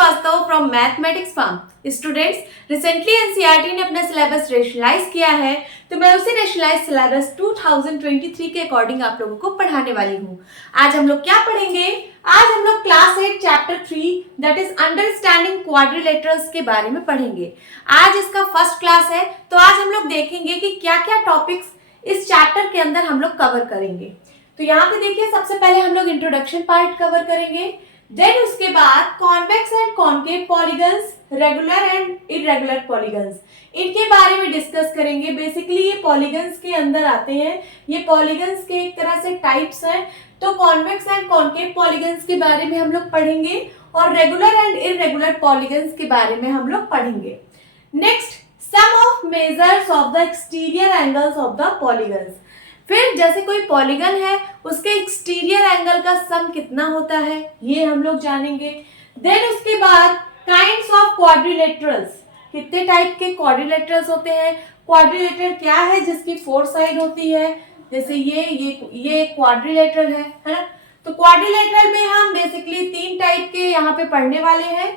Srivastava from mathematics farm. Students, recently NCERT ने अपना syllabus rationalise किया है, तो मैं उसी रेशनलाइज सिलेबस 2023 के अकॉर्डिंग आप लोगों को पढ़ाने वाली हूँ। आज हम लोग क्या पढ़ेंगे? आज हम लोग class 8 chapter 3 that is understanding quadrilaterals के बारे में पढ़ेंगे। आज इसका फर्स्ट क्लास है, तो आज हम लोग देखेंगे कि क्या क्या टॉपिक्स इस चैप्टर के अंदर हम लोग कवर करेंगे। तो यहाँ पे देखिए, सबसे पहले हम लोग इंट्रोडक्शन पार्ट कवर करेंगे, देन उसके बाद convex and concave polygons, regular and irregular polygons, इनके बारे में डिस्कस करेंगे। बेसिकली ये पॉलीगन्स के अंदर आते हैं, ये पॉलीगन्स के एक तरह से टाइप्स हैं। तो कॉन्वेक्स एंड कॉन्केव पॉलीगन्स के बारे में हम लोग पढ़ेंगे और रेगुलर एंड इरेगुलर पॉलीगन्स के बारे में हम लोग पढ़ेंगे। Next, sum of measures of the exterior angles of the polygons. फिर जैसे कोई पॉलीगन है, उसके एक्सटीरियर एंगल का सम कितना होता है, ये हम लोग जानेंगे। देन उसके बाद काइंड्स ऑफ क्वाड्रिलेटरल्स, कितने टाइप के क्वाड्रिलेटरल्स होते हैं। क्वाड्रिलेटरल क्या है? जिसकी 4 साइड होती है, जैसे ये क्वाड्रिलेटरल है ना। तो क्वाड्रिलेटरल में हम बेसिकली 3 टाइप के यहाँ पे पढ़ने वाले हैं,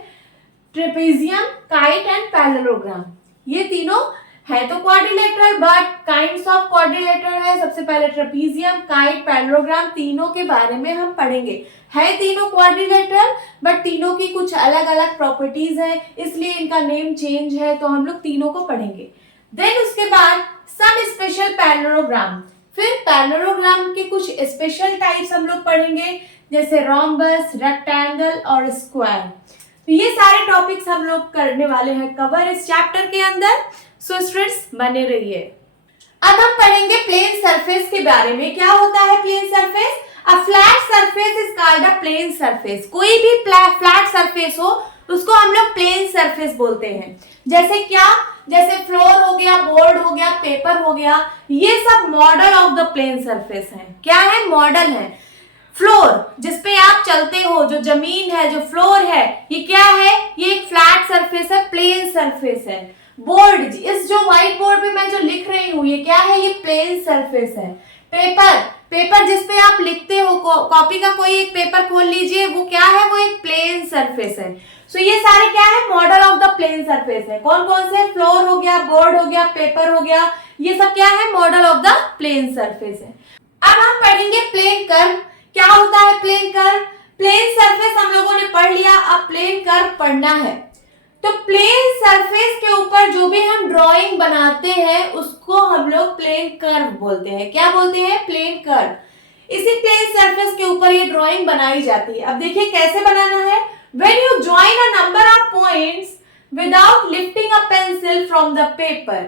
ट्रेपेजियम, काइट एंड पैरेललोग्राम। ये तीनों है तो quadrilateral, but kinds of quadrilateral है। सबसे पहले ट्रेपेजियम, काइट, पैरेललोग्राम, तीनों के बारे में हम पढ़ेंगे। है तीनों क्वाड्रिलेटरल, बट तीनों की कुछ अलग अलग प्रॉपर्टीज है, इसलिए इनका नेम चेंज है, तो हम लोग तीनों को पढ़ेंगे। देन उसके बाद सम स्पेशल पैरेललोग्राम, फिर पैरेललोग्राम के कुछ स्पेशल टाइप्स हम लोग पढ़ेंगे, जैसे रोम्बस, रेक्टेंगल और स्क्वायर। तो ये सारे टॉपिक्स हम लोग करने वाले हैं कवर इस चैप्टर के अंदर। सो स्टूडेंट्स, बने रहिए। अब हम पढ़ेंगे प्लेन सरफेस के बारे में। क्या होता है plane surface? A flat surface is called a plane surface. कोई भी फ्लैट सरफेस हो, उसको हम लोग प्लेन सरफेस बोलते हैं। जैसे क्या? जैसे फ्लोर हो गया, बोर्ड हो गया, पेपर हो गया, ये सब model of the plane surface है। क्या है? मॉडल है। फ्लोर जिसपे आप चलते हो, जो जमीन है, जो फ्लोर है, ये क्या है? ये एक फ्लैट सरफेस है, प्लेन सरफेस है। बोर्ड, इस जो व्हाइट बोर्ड पे मैं जो लिख रही हूँ, ये क्या है? ये प्लेन सरफेस है। पेपर जिसपे आप लिखते हो, कॉपी का कोई एक पेपर खोल लीजिए, वो क्या है? वो एक प्लेन सरफेस है। सो ये सारे क्या है? Model of the plane surface है। कौन कौन से? फ्लोर हो गया, बोर्ड हो गया, पेपर हो गया, ये सब क्या है? Model of the plane surface है। अब हम पढ़ेंगे प्लेन कर्व। क्या होता है प्लेन कर्व? प्लेन सरफेस हम लोगों ने पढ़ लिया, अब प्लेन कर्व पढ़ना है। तो प्लेन सरफेस के ऊपर जो भी हम ड्राइंग बनाते हैं, उसको हम लोग प्लेन कर्व बोलते हैं। क्या बोलते हैं? Plane curve. इसी प्लेन सरफेस के ऊपर ये ड्राइंग बनाई जाती है। अब देखिए कैसे बनाना है। When you join a number of points without lifting a pencil from the paper,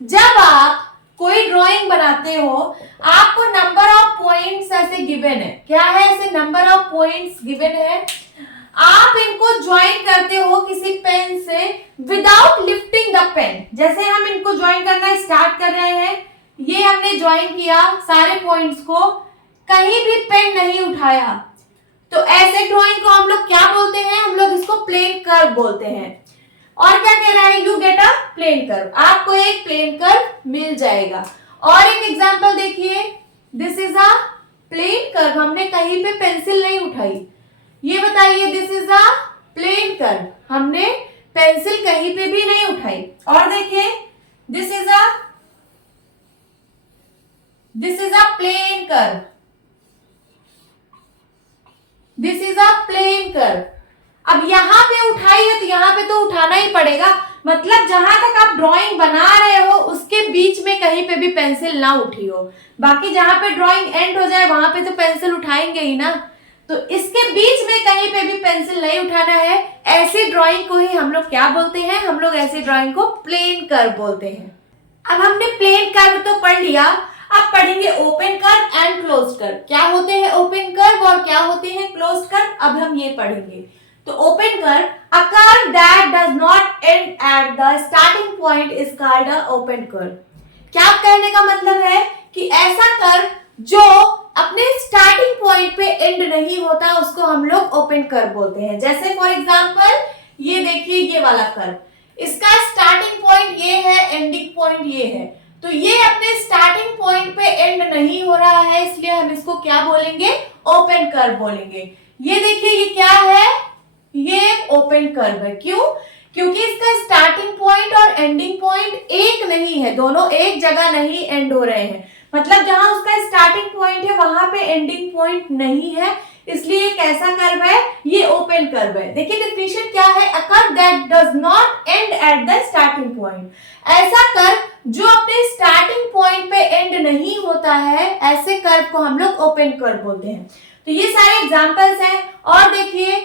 जब आप कोई ड्राइंग बनाते हो, आपको नंबर ऑफ पॉइंट्स ऐसे गिवन है। क्या है? ऐसे नंबर ऑफ पॉइंट्स गिवन है, आप इनको ज्वाइन करते हो किसी पेन से विदाउट लिफ्टिंग द पेन। जैसे हम इनको ज्वाइन करना स्टार्ट कर रहे हैं, ये हमने ज्वाइन किया सारे पॉइंट्स को, कहीं भी पेन नहीं उठाया, तो ऐसे ड्राइंग को हम लोग क्या बोलते हैं? हम लोग इसको प्लेन कर्व बोलते हैं। और क्या कह रहा है? You get a plane curve, आपको एक प्लेन कर्व मिल जाएगा। और एक एग्जांपल देखिए, this is a plane curve, हमने कहीं पे पेंसिल नहीं उठाई। ये बताइए, this is a plane curve, हमने पेंसिल कहीं पे भी नहीं उठाई। और देखिए, this is a plane curve, this is a plane curve. अब यहाँ पे उठाई है, तो यहाँ पे तो उठाना ही पड़ेगा। मतलब जहां तक आप ड्राइंग बना रहे हो, उसके बीच में कहीं पे भी पेंसिल ना उठी हो। बाकी जहां पे ड्राइंग एंड हो जाए, वहां पे तो पेंसिल उठाएंगे ही ना। तो इसके बीच में कहीं पे भी पेंसिल नहीं उठाना है। ऐसी ड्राइंग को ही हम लोग क्या बोलते हैं? हम लोग ऐसी ड्राइंग को प्लेन कर्व बोलते हैं। अब हमने प्लेन कर्व तो पढ़ लिया, अब पढ़ेंगे open curve and closed curve. क्या होते हैं ओपन कर्व और क्या होते हैं क्लोज्ड कर्व, अब हम ये पढ़ेंगे। तो open curve, a curve that does not and at the starting point is called a open curve. क्या कहने का मतलब है कि ऐसा कर्व जो अपने स्टार्टिंग पॉइंट पे एंड नहीं होता, उसको हम लोग ओपन कर्व बोलते हैं। जैसे फॉर एग्जांपल ये देखिए, ये वाला कर्व, इसका स्टार्टिंग पॉइंट ये है, एंडिंग पॉइंट ये है। तो ये अपने स्टार्टिंग पॉइंट पे एंड नहीं हो रहा है, इसलिए हम इसको क्या बोलेंगे? ओपन कर्व बोलेंगे। ये देखिए, ये क्या है? ये ओपन कर्व है। क्यों? क्योंकि इसका स्टार्टिंग पॉइंट और एंडिंग पॉइंट एक नहीं है, दोनों एक जगह नहीं एंड हो रहे हैं। मतलब जहां उसका स्टार्टिंग पॉइंट है वहां पे एंडिंग पॉइंट नहीं है, इसलिए कैसा कर्व है? ये ओपन कर्व है। देखिए डेफिनेशन क्या है? A curve that does not and at the starting point. ऐसा कर्व जो अपने स्टार्टिंग पॉइंट पे एंड नहीं होता है, ऐसे कर्व को हम लोग ओपन कर्व बोलते हैं। तो ये सारे एग्जांपल्स हैं। और देखिए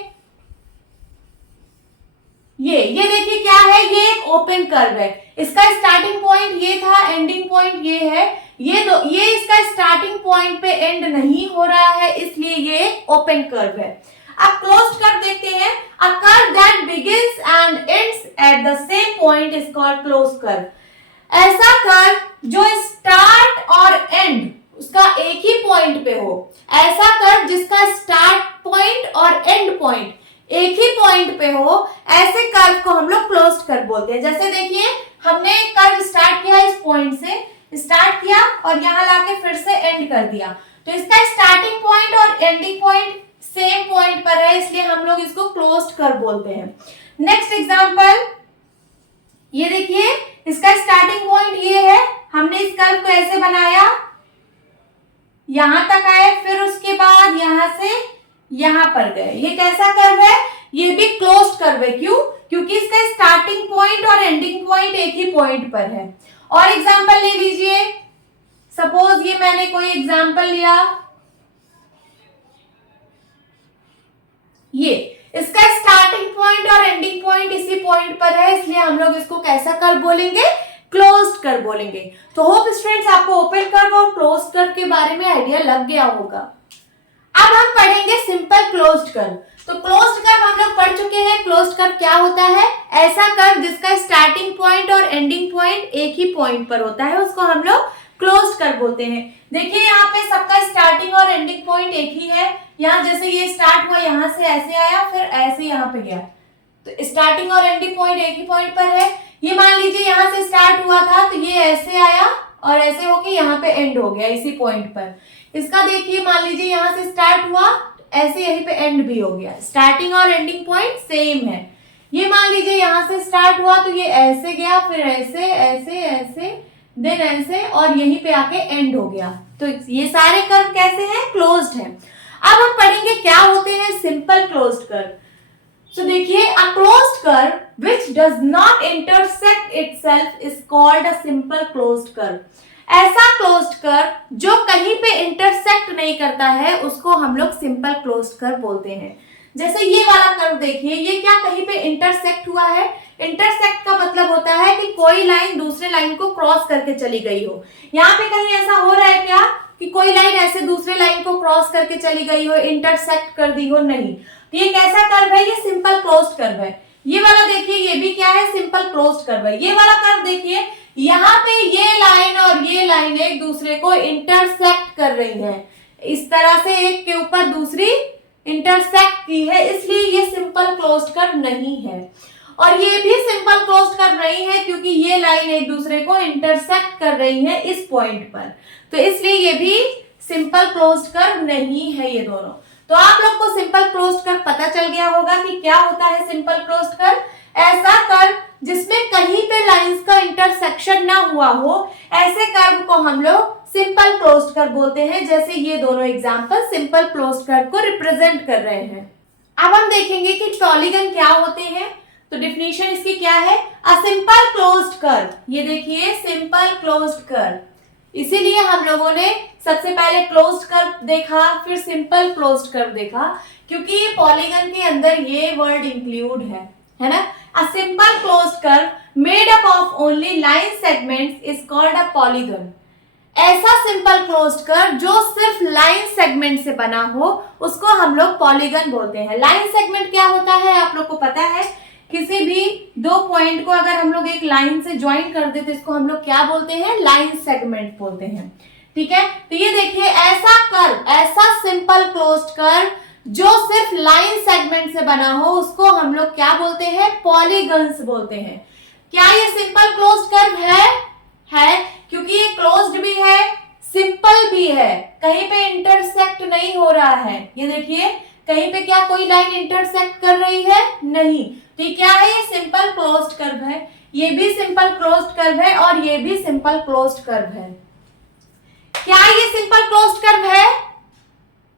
ये देखिए क्या है? ये एक ओपन कर्व है। इसका स्टार्टिंग पॉइंट ये था, एंडिंग पॉइंट ये है। ये इसका स्टार्टिंग पॉइंट पे एंड नहीं हो रहा है, इसलिए ये एक ओपन कर्व है। अब क्लोज्ड कर्व देखते हैं। A curve that begins and ends at the same point is called closed curve. ऐसा कर्व जो स्टार्ट और एंड उसका एक ही पॉइंट पे हो, ऐसा कर्व जिसका स्टार्ट पॉइंट और एंड पॉइंट एक ही पॉइंट पे हो, ऐसे कर्व को हम लोग क्लोज्ड कर्व बोलते हैं। जैसे देखिए हमने कर्व स्टार्ट किया, इस पॉइंट से स्टार्ट किया और यहाँ लाके फिर से एंड कर दिया, तो इसका स्टार्टिंग पॉइंट और एंडिंग पॉइंट सेम पॉइंट पर है, इसलिए हम लोग इसको क्लोज्ड कर्व बोलते हैं। नेक्स्ट एग्जांपल ये देखिए, इसका स्टार्टिंग पॉइंट ये है, हमने इस कर्व को ऐसे बनाया, यहां तक आए, फिर उसके बाद यहां से यहां पर गए। ये कैसा कर्व है? ये भी क्लोज्ड कर्व है। क्यों? क्योंकि इसका स्टार्टिंग पॉइंट और एंडिंग पॉइंट एक ही पॉइंट पर है। और एग्जांपल ले लीजिए, सपोज ये मैंने कोई एग्जांपल लिया, ये इसका स्टार्टिंग पॉइंट और एंडिंग पॉइंट इसी पॉइंट पर है, इसलिए हम लोग इसको कैसा कर्व बोलेंगे? क्लोज्ड कर्व बोलेंगे। तो होप स्टूडेंट्स आपको ओपन कर्व और क्लोज्ड कर्व के बारे में आइडिया लग गया होगा। अब हम पढ़ेंगे सिंपल क्लोज्ड कर्व। तो क्लोज्ड कर्व हम लोग पढ़ चुके हैं। क्लोज्ड कर्व क्या होता है? ऐसा कर्व जिसका स्टार्टिंग पॉइंट और एंडिंग पॉइंट एक ही पॉइंट पर होता है, उसको हम लोग क्लोज्ड कर्व बोलते हैं। देखिए यहाँ पे सबका स्टार्टिंग और एंडिंग पॉइंट एक ही है। यहाँ जैसे ये स्टार्ट हुआ, यहाँ से ऐसे आया, फिर ऐसे यहाँ पे गया, तो स्टार्टिंग और एंडिंग पॉइंट एक ही पॉइंट पर है। ये मान लीजिए यहाँ से स्टार्ट हुआ था, तो ये ऐसे आया और ऐसे होके यहाँ पे एंड हो गया इसी पॉइंट पर। इसका देखिए मान लीजिए यहाँ से स्टार्ट हुआ, ऐसे यहीं पे एंड भी हो गया, स्टार्टिंग और एंडिंग पॉइंट सेम है। ये मान लीजिए यहाँ से स्टार्ट हुआ, तो ये ऐसे गया, फिर ऐसे ऐसे ऐसे, देन ऐसे, और यहीं पे आके एंड हो गया। तो ये सारे कर्व कैसे हैं? क्लोज्ड हैं। अब हम पढ़ेंगे क्या होते हैं सिंपल क्लोज्ड कर्व। So देखिए, a closed curve which does not intersect itself is called a simple closed curve. ऐसा closed curve जो कहीं पे intersect नहीं करता है, उसको हम लोग simple closed curve बोलते हैं। जैसे ये वाला कर्व देखिए, ये क्या कहीं पे intersect हुआ है? intersect का मतलब होता है कि कोई लाइन दूसरे लाइन को क्रॉस करके चली गई हो। यहाँ पे कहीं ऐसा हो रहा है क्या कि कोई लाइन ऐसे दूसरे लाइन को क्रॉस करके चली गई हो, इंटरसेक्ट कर दी हो? नहीं। तो ये कैसा कर्व है? ये सिंपल क्लोज्ड कर्व है। ये वाला देखिए, ये भी क्या है? सिंपल क्लोज्ड कर्व है। ये वाला कर्व देखिए, यहाँ पे ये लाइन और ये लाइन एक दूसरे को इंटरसेक्ट कर रही है, इस तरह से एक के ऊपर दूसरी इंटरसेक्ट की है, इसलिए ये सिंपल क्लोज्ड कर्व नहीं है। और ये भी सिंपल क्लोज्ड कर्व नहीं है क्योंकि ये लाइन एक दूसरे को इंटरसेक्ट कर रही है इस पॉइंट पर, तो इसलिए ये भी सिंपल क्लोज्ड कर्व नहीं है ये दोनों। तो आप लोग को सिंपल क्लोज्ड कर्व पता चल गया होगा कि क्या होता है सिंपल क्लोज्ड कर्व। ऐसा कर्व जिसमें कहीं पे लाइंस का इंटरसेक्शन ना हुआ हो, ऐसे कर्व को हम लोग सिंपल क्लोज्ड कर्व बोलते हैं। जैसे ये दोनों एग्जांपल सिंपल क्लोज्ड कर्व को रिप्रेजेंट कर रहे हैं। अब हम देखेंगे कि पॉलीगन क्या होते हैं। तो डिफिनीशन इसकी क्या है? A simple closed curve. ये देखिए सिंपल क्लोज्ड कर्व, इसीलिए हम लोगों ने सबसे पहले क्लोज्ड कर्व देखा, फिर सिंपल क्लोज्ड कर्व देखा, क्योंकि ये पॉलीगन के अंदर ये वर्ड इंक्लूड है ना। A simple closed curve made up of only line segments is called a polygon. ऐसा सिंपल क्लोज्ड कर्व जो सिर्फ लाइन सेगमेंट से बना हो, उसको हम लोग पॉलीगन बोलते हैं। लाइन सेगमेंट क्या होता है आप लोग को पता है? किसी भी दो पॉइंट को अगर हम लोग एक लाइन से ज्वाइन कर देते, इसको हम लोग क्या बोलते हैं? लाइन सेगमेंट बोलते हैं। ठीक है, तो ये देखिए ऐसा कर्व, ऐसा सिंपल क्लोज्ड कर्व जो सिर्फ लाइन सेगमेंट से बना हो, उसको हम लोग क्या बोलते हैं? पॉलीगन्स बोलते हैं। क्या ये सिंपल क्लोज्ड कर्व है, क्योंकि ये क्लोज्ड भी है, सिंपल भी है, कहीं पे इंटरसेक्ट नहीं हो रहा है। ये देखिए कहीं पे क्या कोई लाइन इंटरसेक्ट कर रही है? नहीं। तो ये क्या है? ये सिंपल क्लोज्ड कर्व है, ये भी सिंपल क्लोज्ड कर्व है और ये भी सिंपल क्लोज्ड कर्व है। क्या ये सिंपल क्लोज्ड कर्व है?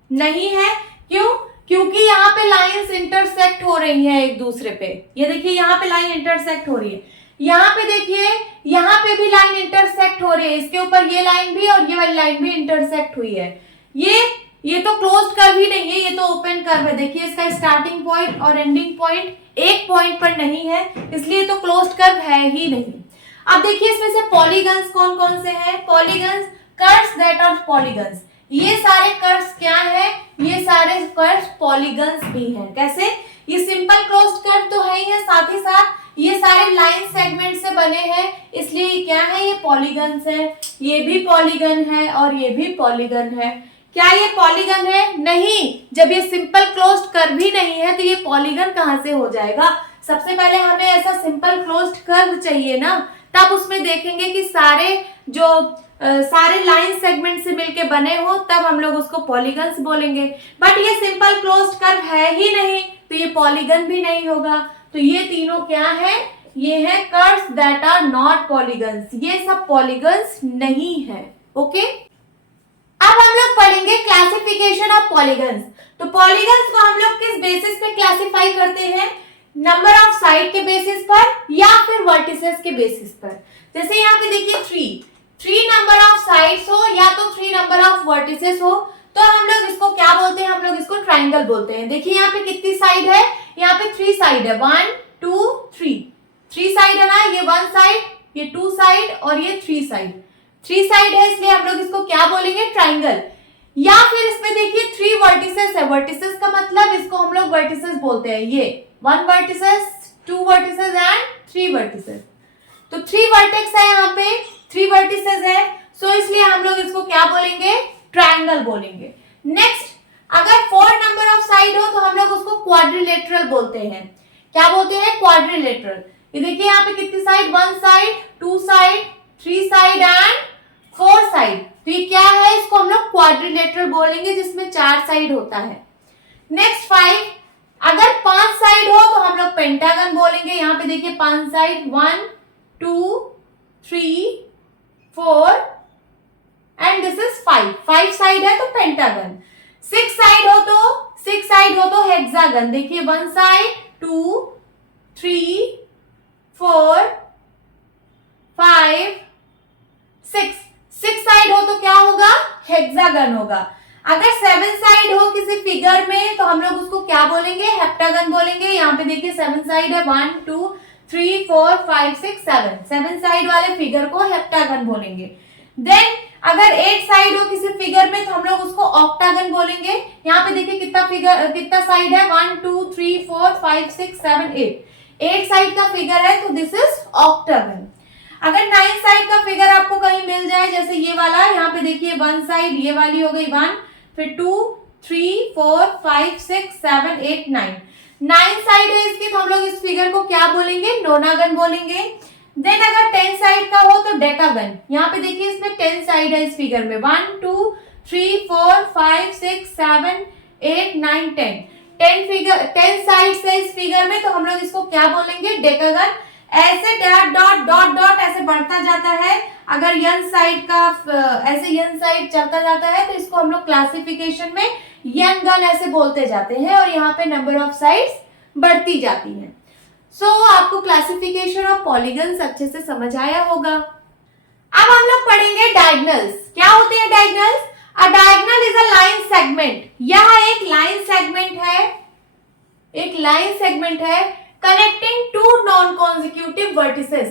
नहीं है। क्यों? क्योंकि यहाँ पे लाइंस इंटरसेक्ट हो रही हैं एक दूसरे पे। ये देखिए यहाँ पे लाइन इंटरसेक्ट हो रही है, यहाँ पे देखिए यहाँ पे भी लाइन इंटरसेक्ट हो रही है, इसके ऊपर ये लाइन भी और ये वाली लाइन भी इंटरसेक्ट हुई है। ये तो क्लोज्ड कर्व ही नहीं है, ये तो ओपन कर्व है। देखिए इसका स्टार्टिंग पॉइंट और एंडिंग पॉइंट एक पॉइंट पर नहीं है, इसलिए तो क्लोज्ड कर्व है ही नहीं। अब देखिए इसमें से पॉलीगन्स कौन कौन से हैं? Polygons, curves that are polygons. ये सारे कर्व्स क्या है? ये सारे कर्व्स पॉलीगन्स भी हैं। कैसे? ये सिंपल क्लोज्ड कर्व तो है ही है, साथ ही साथ ये सारे लाइन सेगमेंट से बने हैं, इसलिए क्या है? ये पॉलीगन्स है। ये भी पॉलीगन है और ये भी पॉलीगन है। क्या ये पॉलीगन है? नहीं। जब ये सिंपल क्लोज्ड कर्व ही नहीं है तो ये पॉलीगन कहां से हो जाएगा? सबसे पहले हमें ऐसा सिंपल क्लोज्ड कर्व चाहिए ना, तब उसमें देखेंगे कि सारे लाइन सेगमेंट से मिलके बने हो, तब हम लोग उसको पॉलीगन्स बोलेंगे। बट ये सिंपल क्लोज्ड कर्व है ही नहीं, तो ये पॉलीगन भी नहीं होगा। तो ये तीनों क्या है? ये है curves that are not polygons. ये सब पॉलीगन्स नहीं है। ओके, अब हम लोग पढ़ेंगे क्लासिफिकेशन ऑफ पॉलीगन्स। तो पॉलीगन्स को हम लोग किस बेसिस पे क्लासिफाई करते हैं? नंबर ऑफ साइड के बेसिस पर या फिर वर्टिसेस के बेसिस पर। जैसे यहाँ पे देखिए थ्री नंबर ऑफ साइड्स हो या तो 3 नंबर ऑफ वर्टिसेस हो, तो हम लोग इसको क्या बोलते हैं? हम लोग इसको ट्राइंगल बोलते हैं। देखिए यहाँ पे कितनी साइड है? यहाँ पे 3 साइड है, 1 2 3। 3 साइड है ना, ये 1 साइड, ये 2 साइड और ये 3 साइड। 3 साइड है, इसलिए हम लोग इसको क्या बोलेंगे? ट्राइंगल। या फिर इसमें देखिए 3 वर्टिसेस है। वर्टिसेस का मतलब इसको हम लोग वर्टिसेस बोलते हैं। ये 1 वर्टिसेस, 2 वर्टिसेस एंड 3 वर्टिसेस। तो 3 वर्टेक्स है, यहाँ पे 3 वर्टिसेस है, सो इसलिए हम लोग इसको क्या बोलेंगे? ट्राइंगल बोलेंगे। नेक्स्ट, अगर 4 नंबर ऑफ साइड हो तो हम लोग उसको क्वाड्रिलेटरल बोलते हैं। क्या बोलते हैं? क्वाड्रिलेटरल। ये देखिए यहाँ पे कितनी side? 1 side, 2 side, 3 side and 4 side. तो ये क्या है? इसको हम लोग क्वाड्रिलेटरल बोलेंगे, जिसमें 4 साइड होता है। नेक्स्ट 5, अगर 5 साइड हो तो हम लोग पेंटागन बोलेंगे। यहाँ पे देखिए 5 side, 1 2 3 4 and this is 5 side है तो पेंटागन। 6 साइड हो तो हेक्सागन। देखिए 1 साइड, 2 3 4 5 6 साइड हो तो क्या होगा? हेक्सागन होगा। अगर 7 साइड हो किसी फिगर में तो हम लोग उसको क्या बोलेंगे? हेप्टागन बोलेंगे। यहाँ पे देखिए 7 साइड है, 1 2 3 4 5 6 7 साइड वाले फिगर को हेप्टागन बोलेंगे। देन अगर 8 साइड हो किसी फिगर में तो हम लोग उसको ऑक्टागन बोलेंगे। यहाँ पे देखिए कितना साइड है? 1 2 3 4 5 6 7 8 साइड का फिगर है, तो दिस इज ऑक्टागन। अगर 9 साइड का फिगर आपको कहीं मिल जाए, जैसे ये वाला, यहाँ पे देखिए 1 साइड, ये वाली हो गई 1, फिर 2 3 4 5 6 7 8 9 साइड है इसकी, तो हम लोग इस फिगर को क्या बोलेंगे? नोनागन बोलेंगे। देन अगर 10 साइड का हो तो डेकागन। यहाँ पे देखिए इसमें 10 साइड है इस फिगर में, 1 2 3 4 5 6 7 8 9 10 साइड है इस फिगर में, तो हम लोग इसको क्या बोलेंगे? डेकागन। ऐसे डॉट ऐसे बढ़ता जाता है। अगर यन साइड का ऐसे यन साइड चलता जाता है तो इसको हम लोग क्लासिफिकेशन में यन गन ऐसे बोलते जाते हैं, और यहाँ पे नंबर ऑफ साइड्स बढ़ती जाती हैं। सो आपको क्लासिफिकेशन ऑफ पॉलीगन्स अच्छे से समझ आया होगा। अब हम लोग पढ़ेंगे डायगोनल्स। क्या होते हैं diagonals? A diagonal is a line segment. यह एक लाइन सेगमेंट है connecting 2 non consecutive vertices.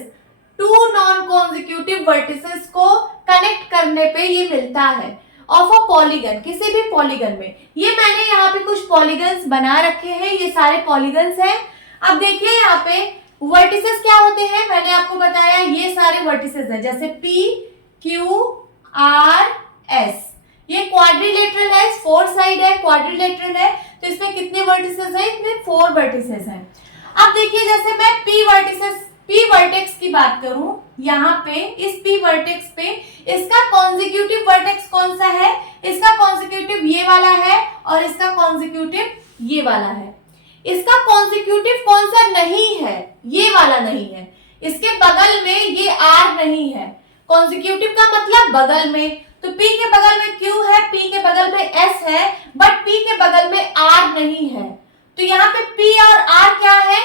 2 non consecutive vertices को कनेक्ट करने पे ये मिलता है ऑफ अ पॉलीगन, किसी भी पॉलीगन में। ये मैंने यहाँ पे कुछ पॉलीगन्स बना रखे हैं, ये सारे पॉलीगन्स हैं। अब देखिए यहाँ पे वर्टिसेस क्या होते हैं, मैंने आपको बताया ये सारे वर्टिसेस हैं, जैसे P Q R S। ये क्वाड्रिलेटरल है, 4 साइड है, क्वाड्रिलेटरल है, तो इसमें कितने वर्टिसेस हैं? इसमें 4 वर्टिसेस हैं। अब देखिए जैसे मैं P वर्टेक्स की बात करूं, यहाँ पे इस P वर्टेक्स पे इसका कॉन्जिक्यूटिव वर्टेक्स कौन सा है? इसका कॉन्जिक्यूटिव ये वाला है और इसका कॉन्जिक्यूटिव ये वाला है। इसका कॉन्जिक्यूटिव कौन सा नहीं है? ये वाला नहीं है। इसके बगल में ये आर नहीं है। कॉन्जिक्यूटिव का मतलब बगल में, तो P के बगल में Q है, P के बगल में S है, बट P के बगल में R नहीं है। तो यहाँ पे P और R क्या है?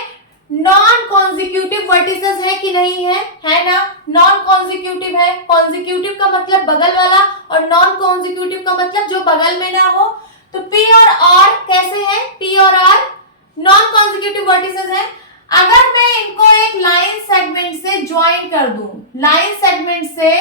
नॉन कॉन्जिक्यूटिव वर्टिसेस है कि नहीं है? है ना, नॉन कॉन्जिक्यूटिव है। कॉन्जिक्यूटिव का मतलब बगल वाला और नॉन कॉन्जिक्यूटिव का मतलब जो बगल में ना हो। तो P और R कैसे हैं? P और R नॉन कॉन्जिक्यूटिव वर्टिसेस है। अगर मैं इनको एक लाइन सेगमेंट से ज्वाइन कर दूं, लाइन सेगमेंट से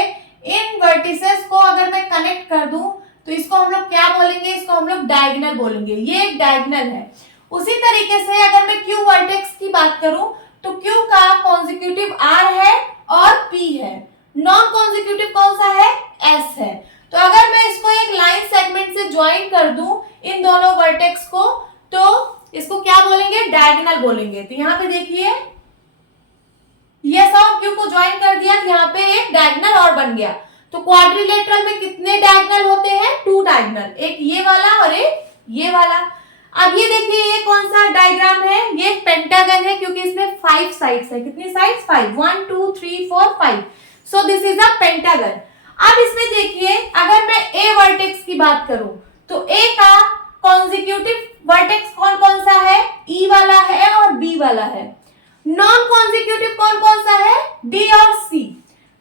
इन वर्टिसेस को अगर मैं कनेक्ट कर दूं, तो इसको हम लोग क्या बोलेंगे? इसको हम लोग डायगोनल बोलेंगे। ये एक डायगोनल है। उसी तरीके से अगर मैं Q वर्टेक्स की बात करूं, तो Q का कॉन्जिक्यूटिव R है और P है। नॉन कॉन्जिक्यूटिव कौन सा है? S है। तो अगर मैं इसको एक लाइन सेगमेंट से ज्वाइन कर दूं इन दोनों वर्टेक्स को, तो इसको क्या बोलेंगे? डायगोनल बोलेंगे। तो यहाँ पे देखिए, S और Q को ज्वाइन कर दिया, तो यहाँ पे एक डायगोनल और बन गया। तो क्वाड्रिलेटरल में कितने डायगोनल होते हैं? 2 डायगोनल, एक ये वाला और एक ये वाला। अब ये देखिए, ये कौन सा डायग्राम है? ये पेंटागन है, क्योंकि इसमें 5 साइड्स है। कितनी sides? 5, 1 2 3 4 5। So this is a pentagon. अब इसमें देखिए, अगर मैं A वर्टेक्स की बात करूं, तो A का कॉन्जिक्यूटिव वर्टेक्स कौन कौन सा है? E वाला है और B वाला है। नॉन कॉन्जिक्यूटिव कौन कौन सा है? D और C।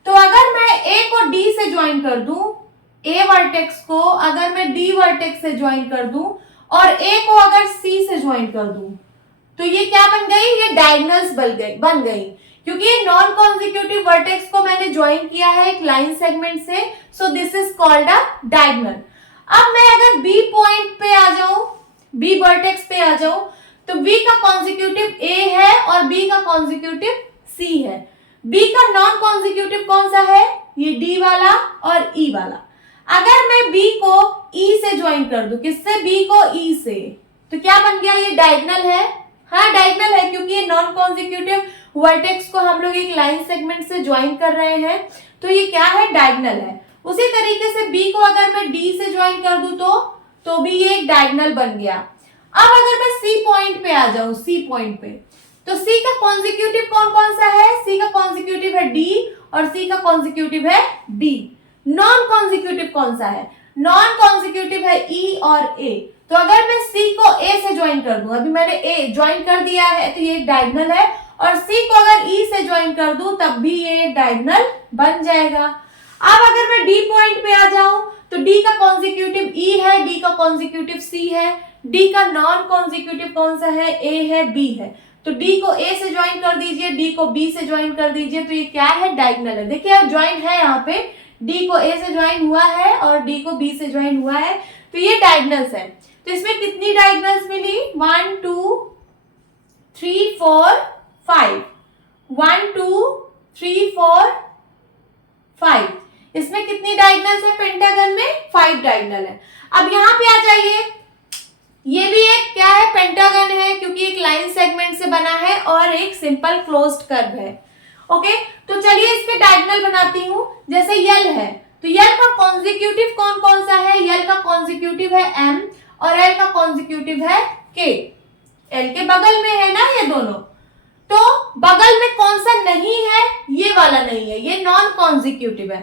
तो अगर मैं A को D से ज्वाइन कर दूं, A वर्टेक्स को अगर मैं D वर्टेक्स से ज्वाइन कर दूं और A को अगर C से ज्वाइन कर दूं, तो ये क्या बन गई? ये डायगोनल्स बन गई, क्योंकि नॉन कॉन्जिक्यूटिव वर्टेक्स को मैंने ज्वाइन किया है एक लाइन सेगमेंट से। So this is called a diagonal. अब मैं अगर B पॉइंट पे आ जाऊं, B वर्टेक्स पे आ जाऊं, तो B का कॉन्जिक्यूटिव A है और B का कॉन्जिक्यूटिव C है। B का नॉन कॉन्जिक्यूटिव कौन सा है? ये D वाला और E वाला। अगर मैं B को E से ज्वाइन कर दूं, किससे? B को E से, तो क्या बन गया? ये डायगोनल है। हाँ, डायगोनल है, क्योंकि ये नॉन कॉन्जिक्यूटिव वर्टेक्स को हम लोग एक लाइन सेगमेंट से ज्वाइन कर रहे हैं, तो ये क्या है? डायगोनल है। उसी तरीके से B को अगर मैं D से ज्वाइन कर दूं, तो भी ये एक डायगोनल बन गया। अब अगर मैं C पॉइंट पे आ जाऊं, C पॉइंट पे, तो C का कॉन्जिक्यूटिव कौन कौन सा है? C का कॉन्जिक्यूटिव है D और C का कॉन्जिक्यूटिव है D। नॉन कॉन्जिक्यूटिव कौन सा है? नॉन कॉन्जिक्यूटिव है E और A। तो अगर मैं C को A से ज्वाइन कर दूं, अभी मैंने A ज्वाइन कर दिया है, तो ये एक डायगोनल है, और C को अगर E से ज्वाइन कर दूं, तब भी ये एक डायगोनल बन जाएगा। अब अगर मैं D पॉइंट पे आ जाऊं, तो D का कॉन्जिक्यूटिव E है, D का कॉन्जिक्यूटिव C है, D का नॉन कॉन्जिक्यूटिव कौन सा है? A है, B है। तो D को A से ज्वाइन कर दीजिए, D को B से ज्वाइन कर दीजिए, तो ये क्या है? डायगोनल है। देखिए ज्वाइन है, यहाँ पे D को A से ज्वाइन हुआ है और D को B से ज्वाइन हुआ है, तो ये डायगोनल्स है। तो इसमें कितनी डायगोनल्स मिली? 1 2 3 4 5। 1 2 3 4 5। इसमें कितनी डायगोनल्स है? पेंटागन में 5 डायगोनल है। अब यहाँ पे आ जाइए, ये भी एक क्या है? पेंटागन है, क्योंकि एक लाइन सेगमेंट से बना है और एक सिंपल क्लोज्ड कर्व है। ओके, तो चलिए इसके डायगोनल बनाती हूँ। जैसे यल है, तो यल का कॉन्जिक्यूटिव कौन कौन सा है? यल का कॉन्जिक्यूटिव है M और L का कॉन्जिक्यूटिव है K। L के बगल में है ना ये दोनों, तो बगल में कौन सा नहीं है? ये वाला नहीं है, ये नॉन कॉन्जिक्यूटिव है।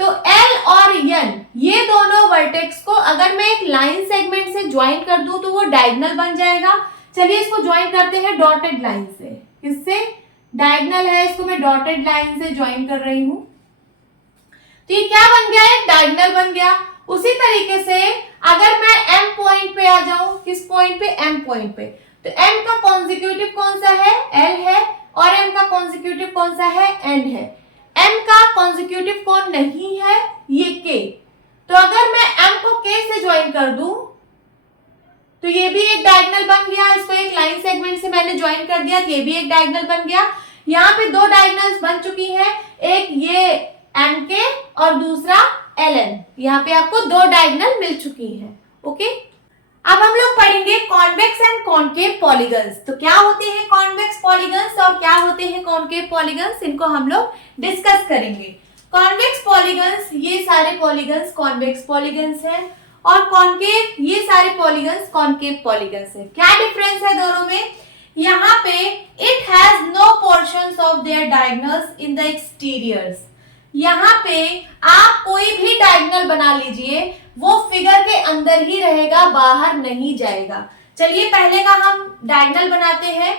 तो L और N ये दोनों वर्टेक्स को अगर मैं एक लाइन सेगमेंट से ज्वाइन कर दूं, तो वो डायगोनल बन जाएगा। चलिए इसको ज्वाइन करते हैं डॉटेड लाइन से। किससे? डायगोनल है, इसको मैं डॉटेड लाइन से ज्वाइन कर रही हूं, तो ये क्या बन गया? एक डायगोनल बन गया। उसी तरीके से अगर मैं M पॉइंट पे आ जाऊं, किस पॉइंट पे? M पॉइंट पे, तो M का कॉन्जिक्यूटिव कौन सा है? L है, और M का कॉन्जिक्यूटिव कौन सा है? N है। M का कॉन्जिक्यूटिव कौन नहीं है? ये K। तो अगर मैं M को K से ज्वाइन कर दूं, तो ये भी एक डायगोनल बन गया। इसको एक लाइन सेगमेंट से मैंने ज्वाइन कर दिया, तो ये भी एक डायगोनल बन गया। यहाँ पे 2 डायगोनल्स बन चुकी हैं, एक ये MK और दूसरा LN। यहाँ पे आपको 2 डायगोनल मिल चुकी हैं। ओके, अब हम लोग पढ़ेंगे कॉन्वेक्स एंड कॉनकेव पॉलीगन्स। तो क्या होते हैं कॉन्वेक्स पॉलीगन्स और क्या होते हैं कॉनकेव पॉलीगन्स, इनको हम लोग डिस्कस करेंगे। कॉन्वेक्स पॉलीगन्स, ये सारे पॉलीगन्स कॉन्वेक्स पॉलीगन्स हैं, और कॉनकेव, ये सारे पॉलीगन्स कॉनकेव पॉलीगन्स है। क्या डिफरेंस है दोनों में? यहाँ पे it has no portions of their diagonals in the exteriors. यहाँ पे आप कोई भी डायगोनल बना लीजिए, वो फिगर के अंदर ही रहेगा, बाहर नहीं जाएगा। चलिए पहले का हम डायगोनल बनाते हैं।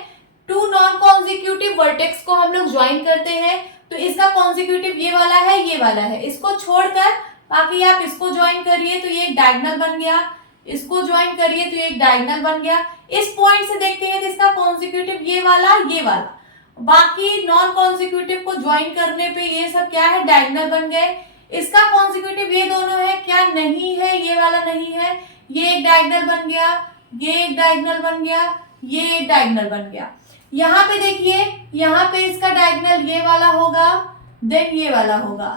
टू नॉन कॉन्जिक्यूटिव वर्टेक्स को हम लोग ज्वाइन करते हैं, तो इसका कॉन्जिक्यूटिव ये वाला है, ये वाला है। इसको छोड़कर बाकी आप इसको ज्वाइन करिए तो ये एक डायगोनल बन गया, इसको ज्वाइन करिए तो ये एक डायगोनल बन गया। इस पॉइंट से देखते हैं तो इसका कॉन्जिक्यूटिव ये वाला, ये वाला। बाकी नॉन कॉन्जिक्यूटिव को ज्वाइन करने पे ये सब क्या है, डायगोनल बन गए। इसका कॉन्जिक्यूटिव ये दोनों है, क्या नहीं है, ये वाला नहीं है, ये एक डायगोनल बन गया, ये एक डायगोनल बन गया, ये एक डायगोनल बन गया। यहाँ पे देखिए, यहाँ पे इसका डायगोनल ये वाला होगा, देन ये वाला होगा।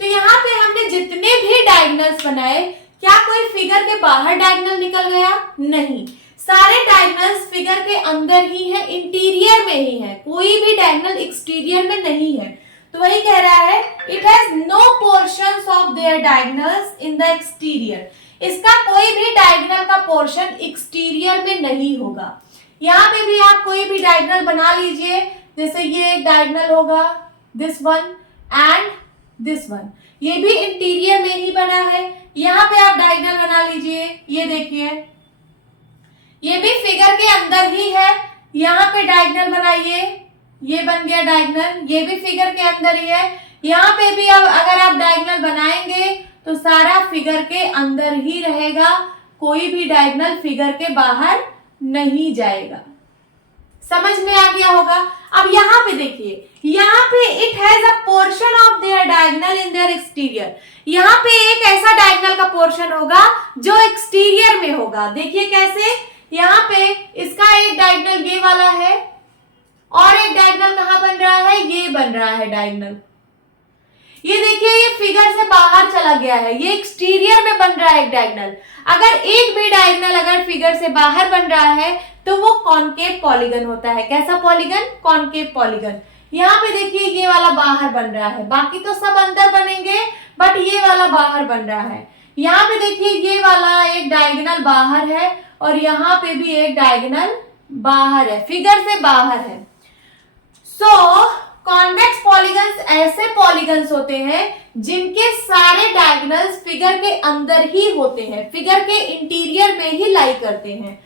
तो यहाँ पे हमने जितने भी डायगोनल्स बनाए, क्या कोई फिगर के बाहर डायगोनल निकल गया? नहीं, सारे डायगोनल्स फिगर के अंदर ही है, इंटीरियर में ही है, कोई भी डायगोनल एक्सटीरियर में नहीं है। तो वही कह रहा है it has no portions of their diagonals in the exterior. इसका कोई भी डायगोनल का पोर्शन एक्सटीरियर में नहीं होगा। यहाँ पे भी आप कोई भी डायगोनल बना लीजिए, जैसे ये एक डायगोनल होगा, this one and this one, ये भी इंटीरियर में ही बना है। यहाँ पे आप डायगोनल बना लीजिए, ये देखिए, ये भी फिगर के अंदर ही है। यहाँ पे डायगोनल बनाइए, ये बन गया डायगोनल, ये भी फिगर के अंदर ही है। यहाँ पे भी अब अगर आप डायगोनल बनाएंगे तो सारा फिगर के अंदर ही रहेगा, कोई भी डायगोनल फिगर के बाहर नहीं जाएगा। समझ में आ गया होगा? अब यहाँ पे देखिए, यहाँ पे it has a portion of their diagonal in their exterior. यहाँ पे एक ऐसा डायगोनल का पोर्शन होगा जो एक्सटीरियर में होगा। देखिए कैसे, यहाँ पे इसका एक डायगोनल ये वाला है और एक डायगोनल कहाँ बन रहा है, ये बन रहा है डायगोनल। ये देखिए, ये फिगर से बाहर चला गया है, ये एक्सटीरियर में बन रहा है एक डायगोनल। अगर एक भी डायगोनल अगर फिगर से बाहर बन रहा है तो वो कॉनकेव पॉलीगन होता है। कैसा पॉलीगन? Concave polygon. यहाँ पे देखिए, ये वाला बाहर बन रहा है, बाकी तो सब अंदर बनेंगे, बट ये वाला बाहर बन रहा है। यहाँ पे देखिए, ये वाला एक डायगोनल बाहर है और यहाँ पे भी एक डायगोनल बाहर है, फिगर से बाहर है। सो कॉन्वेक्स पॉलीगन्स ऐसे पॉलीगन्स होते हैं जिनके सारे डायगोनल्स फिगर के अंदर ही होते हैं, फिगर के इंटीरियर में ही लाई करते हैं।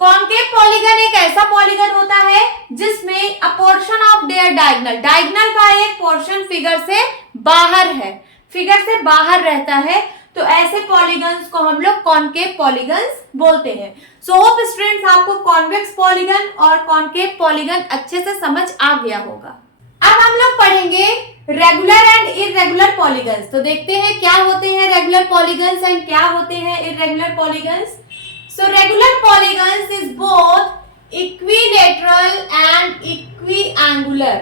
कॉनकेव पॉलीगन एक ऐसा पॉलीगन होता है जिसमें अ portion of their diagonal, diagonal का एक पोर्शन फिगर से बाहर है, फिगर से बाहर रहता है। तो ऐसे पॉलीगन्स को हम लोग कॉनकेव पॉलीगन्स बोलते हैं। सो होप स्टूडेंट्स आपको कॉन्वेक्स पॉलीगन और कॉनकेव पॉलीगन अच्छे से समझ आ गया होगा। अब हम लोग पढ़ेंगे रेगुलर एंड इररेगुलर पॉलीगन्स। तो देखते हैं क्या होते हैं रेगुलर पॉलीगन्स एंड क्या होते हैं irregular polygons. So regular polygons is both equilateral and equiangular.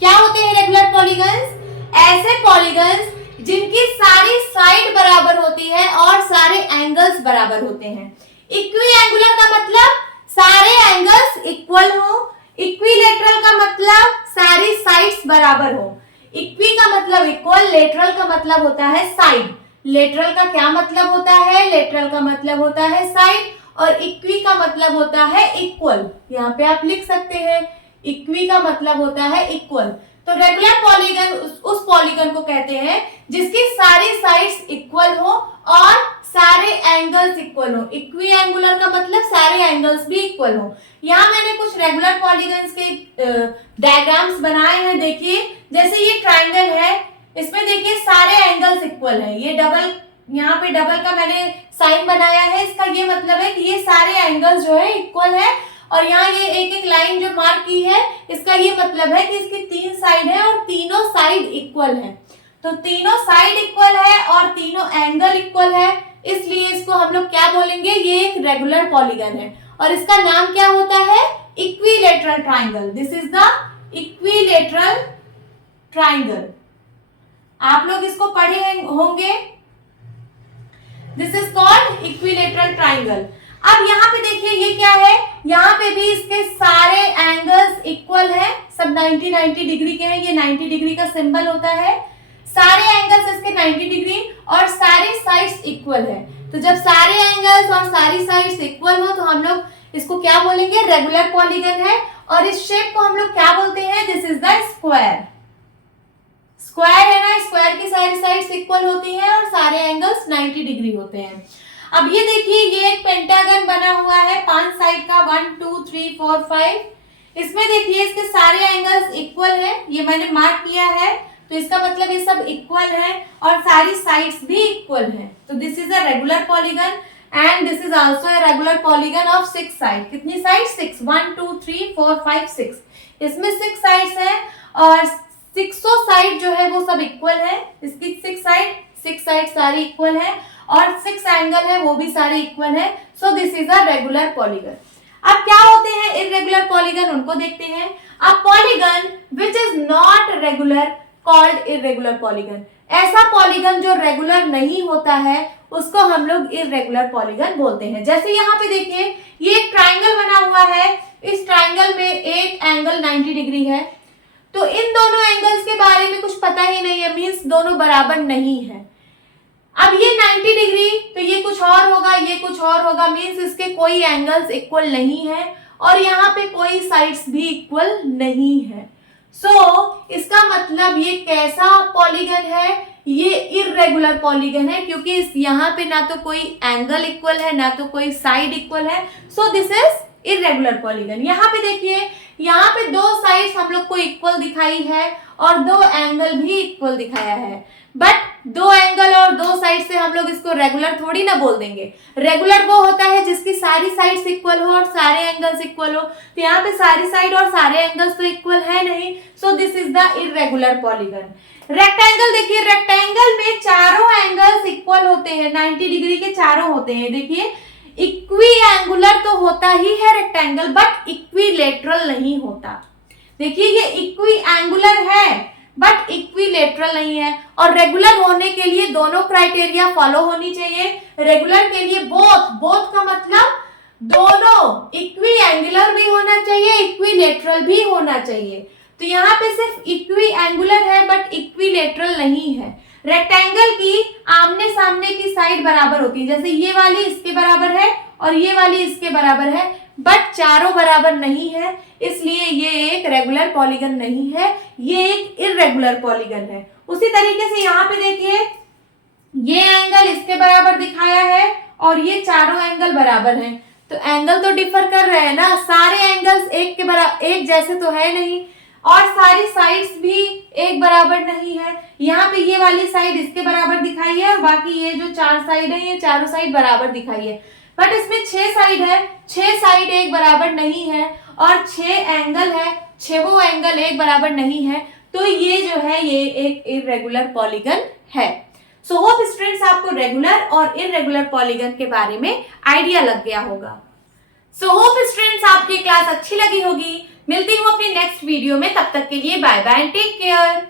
क्या होते हैं रेगुलर पॉलीगन्स? ऐसे पॉलीगन्स जिनकी सारी साइड बराबर होती है और सारे एंगल्स बराबर होते हैं। इक्विएंगुलर का मतलब सारे एंगल्स इक्वल हो, इक्विलेटरल का मतलब सारी साइड्स बराबर हो। इक्वी का मतलब इक्वल, लेटरल का मतलब होता है साइड। लेटरल का क्या मतलब होता है? लेटरल का मतलब होता है साइड, और इक्वी का मतलब होता है इक्वल। यहाँ पे आप लिख सकते हैं, इक्वी का मतलब होता है इक्वल। तो रेगुलर पॉलीगन उस पॉलीगन को कहते हैं जिसकी सारी साइड्स इक्वल हो और सारे एंगल्स इक्वल हो। इक्विएंगुलर का मतलब सारे एंगल्स भी इक्वल हो। यहाँ मैंने कुछ रेगुलर पॉलीगन्स के डायग्राम्स बनाए हैं। देखिए, जैसे ये ट्राइंगल है, इसमें देखिए सारे एंगल्स इक्वल है। ये डबल, यहाँ पे डबल का मैंने साइन बनाया है, इसका ये मतलब है कि ये सारे एंगल्स जो है इक्वल है। और यहाँ ये एक एक लाइन जो मार्क की है, इसका ये मतलब है कि इसकी 3 साइड है और तीनों साइड इक्वल है। तो तीनों साइड इक्वल है और तीनों एंगल इक्वल है, इसलिए इसको हम लोग क्या बोलेंगे? ये एक रेगुलर पॉलीगन है और इसका नाम क्या होता है? Equilateral triangle. This is the equilateral triangle. आप लोग इसको पढ़े होंगे। This is called equilateral triangle. अब यहाँ पे देखिए, ये क्या है? यहाँ पे भी इसके सारे एंगल्स इक्वल है, सब 90 डिग्री के हैं। ये 90 डिग्री का सिंबल होता है। सारे एंगल्स इसके 90 डिग्री और सारे साइड्स इक्वल है। तो जब सारे एंगल्स और सारी साइड्स इक्वल हो तो हम लोग इसको क्या बोलेंगे, रेगुलर पॉलीगन है। और इस शेप को हम लोग क्या बोलते हैं, this is the square. Square है ना, स्क्वायर की सारी साइड्स इक्वल होती हैं और सारे एंगल्स 90 डिग्री होते हैं। अब ये देखिए, ये एक पेंटागन बना हुआ है 5 साइड का, 1 2 3 4 5। इसमें देखिए इसके सारे एंगल्स इक्वल है, ये मैंने मार्क किया है, तो इसका मतलब ये सब इक्वल है और सारी साइड्स भी इक्वल है। तो this is a regular polygon and this is also a regular polygon of 6 side. कितनी साइड, 6, 1 2 3 4 5 6। इसमें 6 साइड्स है और 6 साइड जो है वो सब इक्वल है। इसकी 6 साइड सारी इक्वल है और 6 एंगल है वो भी सारे इक्वल है। So this is a regular polygon. अब क्या होते हैं इर्रेगुलर पॉलीगन, उनको देखते हैं। A polygon which is not regular called irregular polygon. ऐसा पॉलीगन जो रेगुलर नहीं होता है उसको हम लोग इर्रेगुलर पॉलीगन बोलते हैं। जैसे यहाँ पे देखिए, ये एक ट्राइंगल बना हुआ है, इस ट्राइंगल में एक एंगल 90 डिग्री है, तो इन दोनों एंगल्स के बारे में कुछ पता ही नहीं है, मीन्स दोनों बराबर नहीं है। अब ये 90 डिग्री तो ये कुछ और होगा, ये कुछ और होगा, मीन्स इसके कोई एंगल्स इक्वल नहीं है और यहाँ पे कोई साइड्स भी इक्वल नहीं है। इसका मतलब ये कैसा पॉलीगन है, ये इर्रेगुलर पॉलीगन है, क्योंकि इस यहाँ पे ना तो कोई एंगल इक्वल है ना तो कोई साइड इक्वल है। So this is irregular polygon. यहाँ पे देखिए, यहाँ पे 2 साइड्स हम लोग को इक्वल दिखाई है और 2 एंगल भी इक्वल दिखाया है, बट 2 एंगल और 2 साइड से हम लोग इसको रेगुलर थोड़ी ना बोल देंगे। रेगुलर वो होता है जिसकी सारी साइड्स इक्वल हो और सारे एंगल्स इक्वल हो। तो यहाँ पे सारी साइड और सारे एंगल्स तो इक्वल है नहीं, so this is the irregular polygon. Rectangle देखिए, रेक्टेंगल में चारों एंगल्स इक्वल होते हैं, 90 डिग्री के चारों होते हैं। देखिए, इक्वी एंगुलर तो होता ही है रेक्टेंगल, बट इक्विलेटरल नहीं होता। देखिए, ये इक्वी एंगुलर है बट इक्विलेटरल नहीं है। और रेगुलर होने के लिए दोनों क्राइटेरिया फॉलो होनी चाहिए। रेगुलर के लिए बोथ का मतलब दोनों, इक्वी एंगुलर भी होना चाहिए, इक्विलेटरल भी होना चाहिए। तो यहाँ पे सिर्फ इक्वी एंगुलर है बट इक्विलेटरल नहीं है। रेक्टेंगल की आमने सामने की साइड बराबर होती है, जैसे ये वाली इसके बराबर है और ये वाली इसके बराबर है, बट चारों बराबर नहीं है, इसलिए ये एक रेगुलर पॉलीगन नहीं है, ये एक इर्रेगुलर पॉलीगन है। उसी तरीके से यहाँ पे देखिए, ये एंगल इसके बराबर दिखाया है और ये चारों एंगल बराबर हैं, तो एंगल तो डिफर कर रहे हैं ना, सारे एंगल्स एक जैसे तो है नहीं और सारी साइड्स भी एक बराबर नहीं है। यहाँ पे ये वाली साइड इसके बराबर दिखाई है और बाकी ये जो 4 साइड है ये चारों साइड बराबर दिखाई है, बट इसमें 6 साइड है, 6 साइड एक बराबर नहीं है और 6 एंगल है, 6 वो एंगल एक बराबर नहीं है, तो ये जो है ये एक इर्रेगुलर पॉलीगन है। सो होप स्टूडेंट्स आपको रेगुलर और इर्रेगुलर पॉलीगन के बारे में आइडिया लग गया होगा। सो होप स्टूडेंट्स आपकी क्लास अच्छी लगी होगी। मिलती हूँ अपनी नेक्स्ट वीडियो में, तब तक के लिए bye bye and take care.